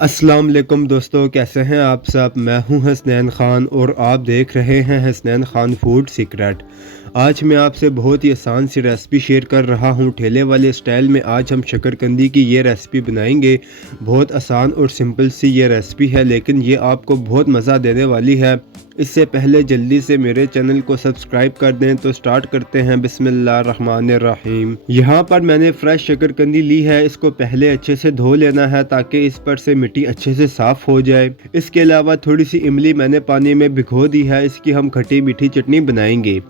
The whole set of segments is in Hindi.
अस्सलाम वालेकुम दोस्तों, कैसे हैं आप सब। मैं हूं हसनैन ख़ान और आप देख रहे हैं हसनैन ख़ान फूड सीक्रेट। आज मैं आपसे बहुत ही आसान सी रेसिपी शेयर कर रहा हूं ठेले वाले स्टाइल में। आज हम शकरकंदी की ये रेसिपी बनाएंगे। बहुत आसान और सिंपल सी ये रेसिपी है, लेकिन ये आपको बहुत मज़ा देने वाली है। इससे पहले जल्दी से मेरे चैनल को सब्सक्राइब कर दें। तो स्टार्ट करते हैं बिस्मिल्लाहिर्रहमानिर्रहीम। यहाँ पर मैंने फ्रेश शकरकंदी ली है। इसको पहले अच्छे से धो लेना है ताकि इस पर से मिट्टी अच्छे से साफ़ हो जाए। इसके अलावा थोड़ी सी इमली मैंने पानी में भिगो दी है। इसकी हम खट्टी मीठी चटनी बनाएंगे।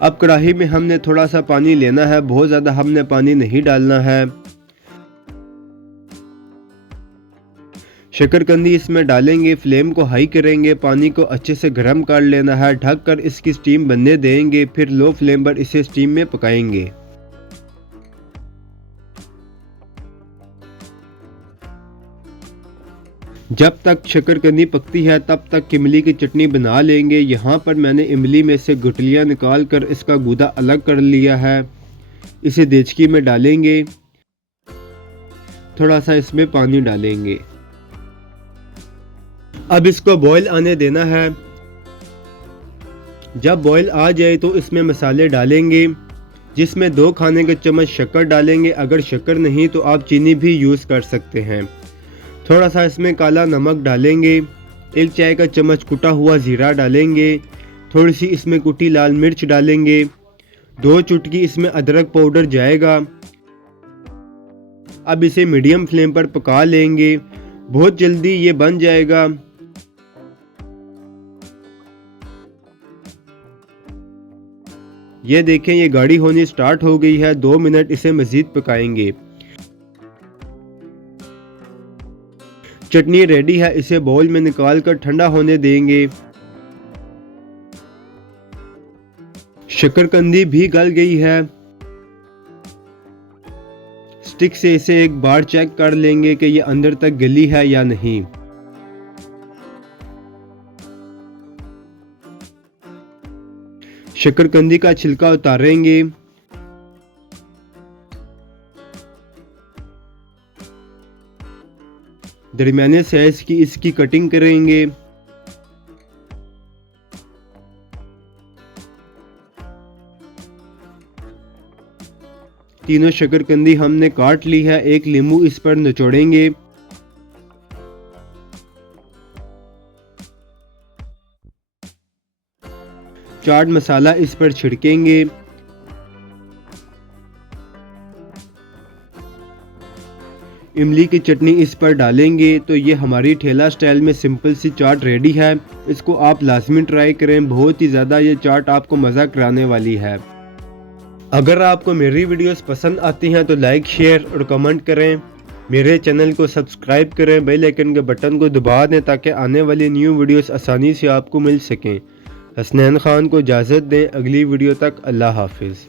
अब कढ़ाई में हमने थोड़ा सा पानी लेना है, बहुत ज़्यादा हमने पानी नहीं डालना है। शकरकंदी इसमें डालेंगे, फ्लेम को हाई करेंगे, पानी को अच्छे से गर्म कर लेना है। ढककर इसकी स्टीम बनने देंगे, फिर लो फ्लेम पर इसे स्टीम में पकाएंगे। जब तक शकरकंदी पकती है तब तक इमली की चटनी बना लेंगे। यहाँ पर मैंने इमली में से गुठलियाँ निकाल कर इसका गूदा अलग कर लिया है। इसे देचकी में डालेंगे, थोड़ा सा इसमें पानी डालेंगे। अब इसको बॉईल आने देना है। जब बॉईल आ जाए तो इसमें मसाले डालेंगे, जिसमें 2 खाने के चम्मच शक्कर डालेंगे। अगर शक्कर नहीं तो आप चीनी भी यूज़ कर सकते हैं। थोड़ा सा इसमें काला नमक डालेंगे। 1 चाय का चम्मच कुटा हुआ ज़ीरा डालेंगे। थोड़ी सी इसमें कुटी लाल मिर्च डालेंगे। 2 चुटकी इसमें अदरक पाउडर जाएगा। अब इसे मीडियम फ्लेम पर पका लेंगे, बहुत जल्दी ये बन जाएगा। ये देखें, ये गाढ़ी होनी स्टार्ट हो गई है। 2 मिनट इसे मज़ीद पकाएंगे। चटनी रेडी है, इसे बाउल में निकाल कर ठंडा होने देंगे। शकरकंदी भी गल गई है। स्टिक से इसे एक बार चेक कर लेंगे कि ये अंदर तक गली है या नहीं। शकरकंदी का छिलका उतारेंगे। दरमियाने साइज की इसकी कटिंग करेंगे। तीनों शकरकंदी हमने काट ली है। 1 नींबू इस पर निचोड़ेंगे। चाट मसाला इस पर छिड़केंगे। इमली की चटनी इस पर डालेंगे। तो ये हमारी ठेला स्टाइल में सिंपल सी चाट रेडी है। इसको आप लाजमी ट्राई करें, बहुत ही ज़्यादा ये चाट आपको मज़ा कराने वाली है। अगर आपको मेरी वीडियोस पसंद आती हैं तो लाइक, शेयर और कमेंट करें। मेरे चैनल को सब्सक्राइब करें, बेल आइकन के बटन को दबा दें ताकि आने वाली न्यू वीडियोस आसानी से आपको मिल सकें। हसनैन ख़ान को इजाज़त दें, अगली वीडियो तक अल्लाह हाफिज़।